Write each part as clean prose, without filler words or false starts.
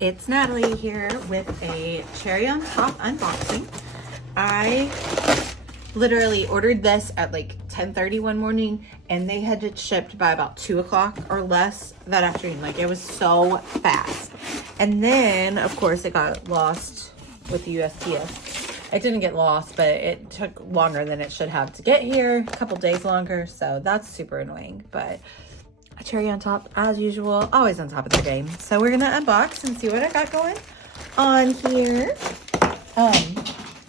It's Natalie here with a cherry on top unboxing. I literally ordered this at like 10:30 one morning and they had it shipped by about 2 o'clock or less that afternoon. Like, it was so fast. And then of course it got lost with the USPS. It didn't get lost, but it took longer than it should have to get here, a couple days longer. So that's super annoying, but a cherry on top as usual, always on top of the game. So we're gonna unbox and see what I got going on here.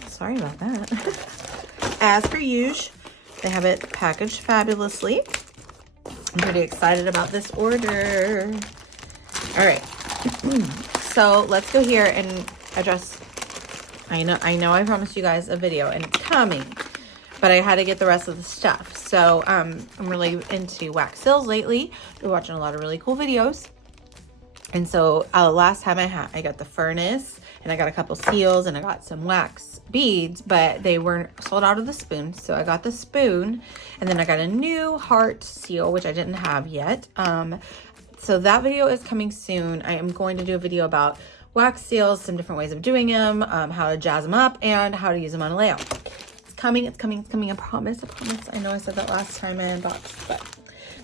Sorry about that. As per usual, they have it packaged fabulously. I'm pretty excited about this order. All right, so let's go here and address. I know I promised you guys a video and coming, but I had to get the rest of the stuff. So I'm really into wax seals lately. Been watching a lot of really cool videos. And so last time I got the furnace and I got a couple seals and I got some wax beads, but they weren't sold out of the spoon. So I got the spoon and then I got a new heart seal, which I didn't have yet. So that video is coming soon. I am going to do a video about wax seals, some different ways of doing them, how to jazz them up, and how to use them on a layout. It's coming, I promise. I know I said that last time I unboxed, but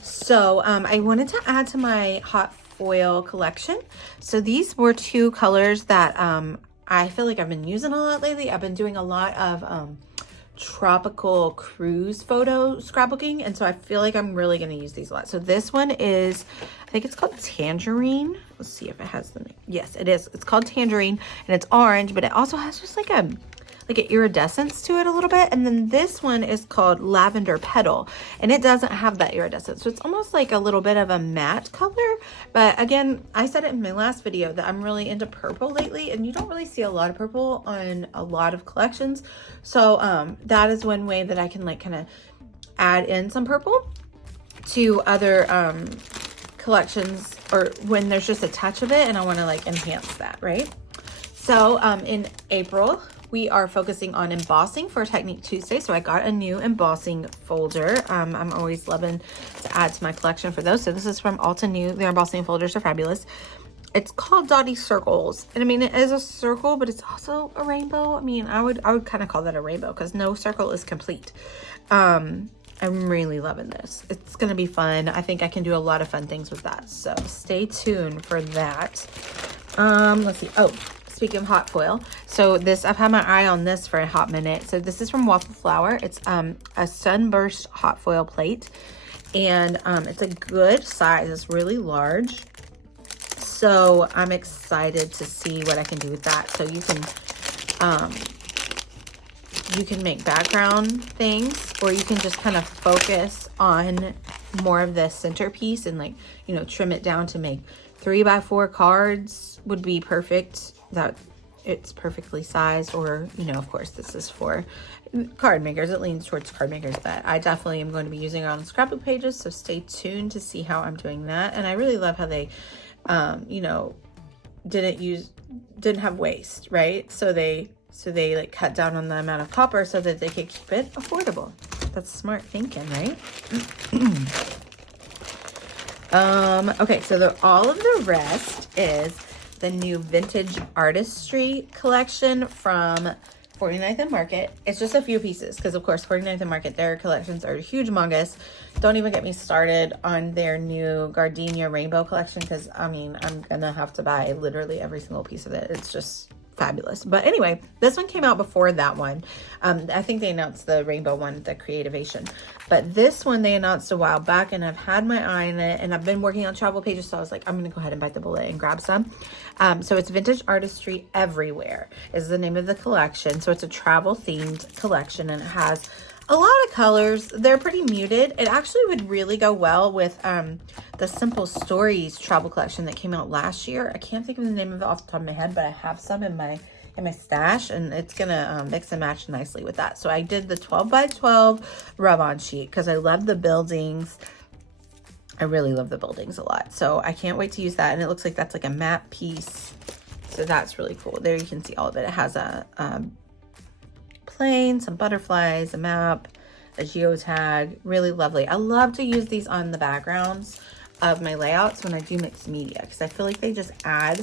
so I wanted to add to my hot foil collection. So these were two colors that I feel like I've been using a lot lately. I've been doing a lot of tropical cruise photo scrapbooking, and so I feel like I'm really going to use these a lot. So this one is, I think it's called Tangerine. Let's see if it has the name. Yes, it is. It's called Tangerine, and it's orange, but it also has just like an iridescence to it a little bit. And then this one is called Lavender Petal, and it doesn't have that iridescence. So it's almost like a little bit of a matte color. But again, I said it in my last video that I'm really into purple lately, and you don't really see a lot of purple on a lot of collections. So that is one way that I can like kind of add in some purple to other collections, or when there's just a touch of it and I want to like enhance that, right? So in April, we are focusing on embossing for Technique Tuesday. So I got a new embossing folder. I'm always loving to add to my collection for those. So this is from Alta New. Their embossing folders are fabulous. It's called Dotty Circles. And I mean, it is a circle, but it's also a rainbow. I mean, I would kind of call that a rainbow because no circle is complete. I'm really loving this. It's going to be fun. I think I can do a lot of fun things with that. So stay tuned for that. Let's see. Oh, speaking of hot foil, so this, I've had my eye on this for a hot minute. So this is from Waffle Flower. It's a sunburst hot foil plate, and it's a good size. It's really large. So I'm excited to see what I can do with that. So you can make background things, or you can just kind of focus on more of the centerpiece and, like, you know, trim it down to make 3x4 cards would be perfect. That it's perfectly sized. Or, you know, of course this is for card makers. It leans towards card makers, but I definitely am going to be using it on scrapbook pages. So stay tuned to see how I'm doing that. And I really love how they, you know, didn't have waste, right? So they like cut down on the amount of copper so that they could keep it affordable. That's smart thinking, right? Okay, so all of the rest is the new Vintage Artistry collection from 49th and Market. It's just a few pieces because, of course, 49th and Market, their collections are humongous. Don't even get me started on their new Gardenia Rainbow collection because, I mean, I'm gonna have to buy literally every single piece of it. It's just fabulous. But anyway, this one came out before that one. I think they announced the rainbow one, the Creativation, but this one they announced a while back, and I've had my eye on it, and I've been working on travel pages, so I was like, I'm gonna go ahead and bite the bullet and grab some. So it's Vintage Artistry Everywhere is the name of the collection. So it's a travel themed collection, and it has a lot of colors. They're pretty muted. It actually would really go well with the Simple Stories travel collection that came out last year. I can't think of the name of it off the top of my head, but I have some in my stash, and it's gonna mix and match nicely with that. So I did the 12x12 rub-on sheet because I love the buildings. I really love the buildings a lot. So I can't wait to use that. And it looks like that's like a matte piece. So that's really cool. There you can see all of it. It has a plane, some butterflies, a map, a geotag. Really lovely. I love to use these on the backgrounds of my layouts when I do mixed media because I feel like they just add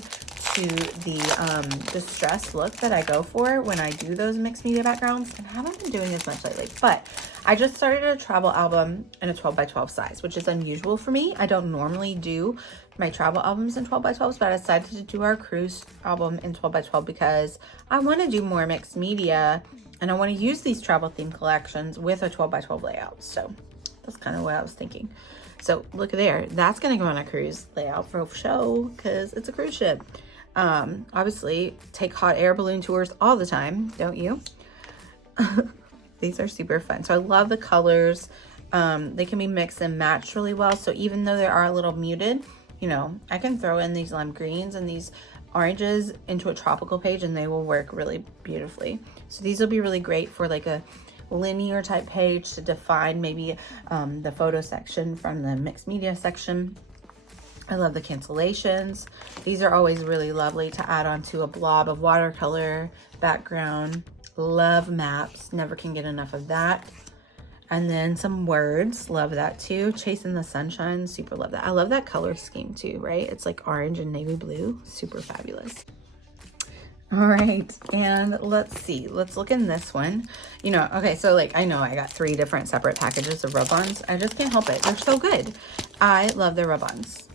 to the distressed look that I go for when I do those mixed media backgrounds, and I haven't been doing as much lately, but I just started a travel album in a 12 by 12 size, which is unusual for me. I don't normally do my travel albums in 12 by 12s, but I decided to do our cruise album in 12 by 12 because I want to do more mixed media and I want to use these travel theme collections with a 12 by 12 layout. So that's kind of what I was thinking. So look there, that's gonna go on a cruise layout for show because it's a cruise ship. Obviously take hot air balloon tours all the time, don't you? These are super fun. So I love the colors. They can be mixed and matched really well. So even though they are a little muted, you know, I can throw in these lime greens and these oranges into a tropical page and they will work really beautifully. So these will be really great for like a linear type page to define maybe the photo section from the mixed media section. I love the cancellations. These are always really lovely to add onto a blob of watercolor background. Love maps, never can get enough of that. And then some words, love that too. Chasing the Sunshine, super love that. I love that color scheme too, right? It's like orange and navy blue, super fabulous. All right, and let's see, let's look in this one. You know, okay, so like I know I got 3 different separate packages of rub-ons. I just can't help it, they're so good. I love the rub-ons.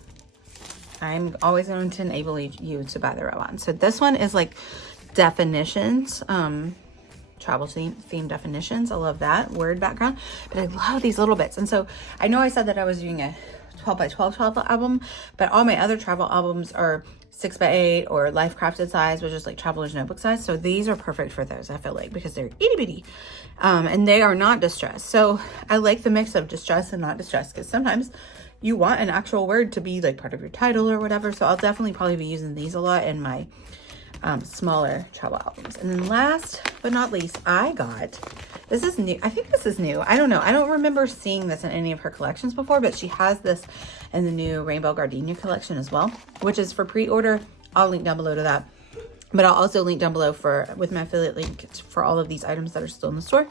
I'm always going to enable you to buy the rub-ons. So this one is like definitions, travel theme definitions. I love that word background, but I love these little bits. And so I know I said that I was doing a 12 by 12 travel album, but all my other travel albums are 6 by 8 or life crafted size, which is like traveler's notebook size. So these are perfect for those, I feel like, because they're itty bitty and they are not distressed. So I like the mix of distressed and not distressed because sometimes you want an actual word to be like part of your title or whatever. So I'll definitely probably be using these a lot in my smaller travel albums. And then last but not least, I got, this is new. I think this is new. I don't know. I don't remember seeing this in any of her collections before, but she has this in the new Rainbow Gardenia collection as well, which is for pre-order. I'll link down below to that. But I'll also link down below with my affiliate link for all of these items that are still in the store.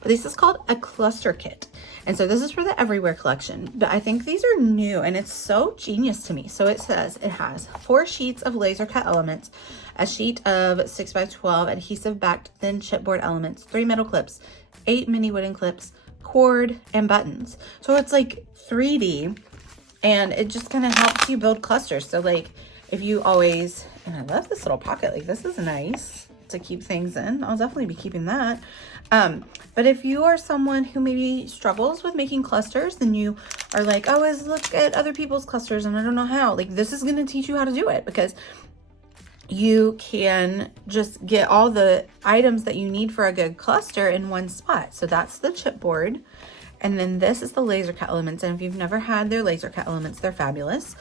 But this is called a cluster kit. And so this is for the Everywhere collection. But I think these are new and it's so genius to me. So it says it has 4 sheets of laser cut elements, a sheet of 6 by 12 adhesive backed thin chipboard elements, 3 metal clips, 8 mini wooden clips, cord, and buttons. So it's like 3D and it just kind of helps you build clusters. So like if you always, and I love this little pocket, like this is nice to keep things in. I'll definitely be keeping that. But if you are someone who maybe struggles with making clusters, then you are like, oh, always look at other people's clusters and I don't know how, like this is going to teach you how to do it because you can just get all the items that you need for a good cluster in one spot. So that's the chipboard. And then this is the laser cut elements. And if you've never had their laser cut elements, they're fabulous.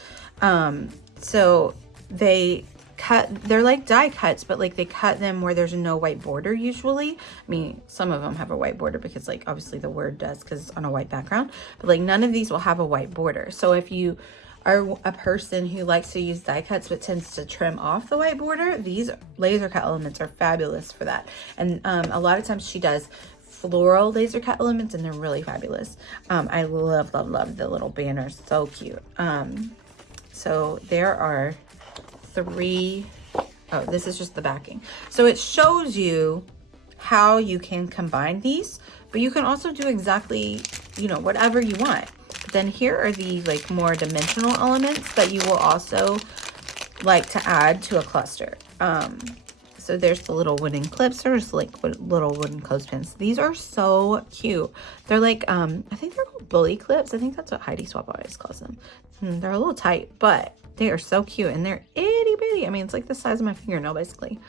So they're like die cuts, but like they cut them where there's no white border usually. I mean, some of them have a white border because like obviously the word does because it's on a white background, but like none of these will have a white border. So if you are a person who likes to use die cuts but tends to trim off the white border, these laser cut elements are fabulous for that. And a lot of times she does floral laser cut elements and they're really fabulous. I love the little banners, so cute. So there are 3, oh, this is just the backing. So it shows you how you can combine these, but you can also do exactly, you know, whatever you want. But then here are the like more dimensional elements that you will also like to add to a cluster. So there's the little wooden clips. There's like little wooden clothespins. These are so cute. They're like, I think they're called bully clips. I think that's what Heidi Swap always calls them. They're a little tight, but they are so cute and they're itty bitty. I mean, it's like the size of my fingernail basically.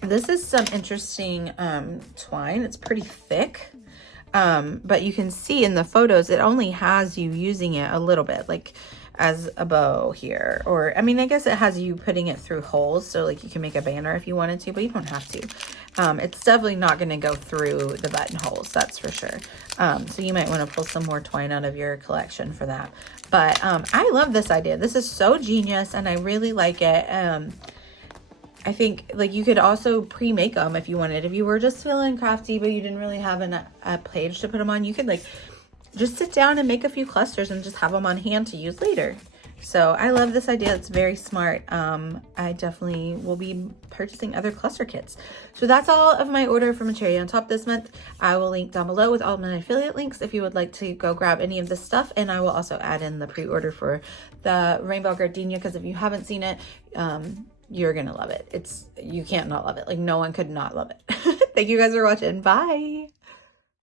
This is some interesting twine. It's pretty thick, but you can see in the photos, it only has you using it a little bit, like as a bow here, or I mean, I guess it has you putting it through holes, so like you can make a banner if you wanted to, but you don't have to. It's definitely not going to go through the buttonholes, that's for sure. So you might want to pull some more twine out of your collection for that. But I love this idea. This is so genius and I really like it. I think like you could also pre-make them if you wanted. If you were just feeling crafty but you didn't really have a page to put them on, you could like just sit down and make a few clusters and just have them on hand to use later. So I love this idea. It's very smart. I definitely will be purchasing other cluster kits. So that's all of my order from a Cherry on Top this month. I will link down below with all my affiliate links if you would like to go grab any of this stuff. And I will also add in the pre-order for the Rainbow Gardenia, because if you haven't seen it, you're gonna love it. You can't not love it. Like, no one could not love it. Thank you guys for watching. Bye.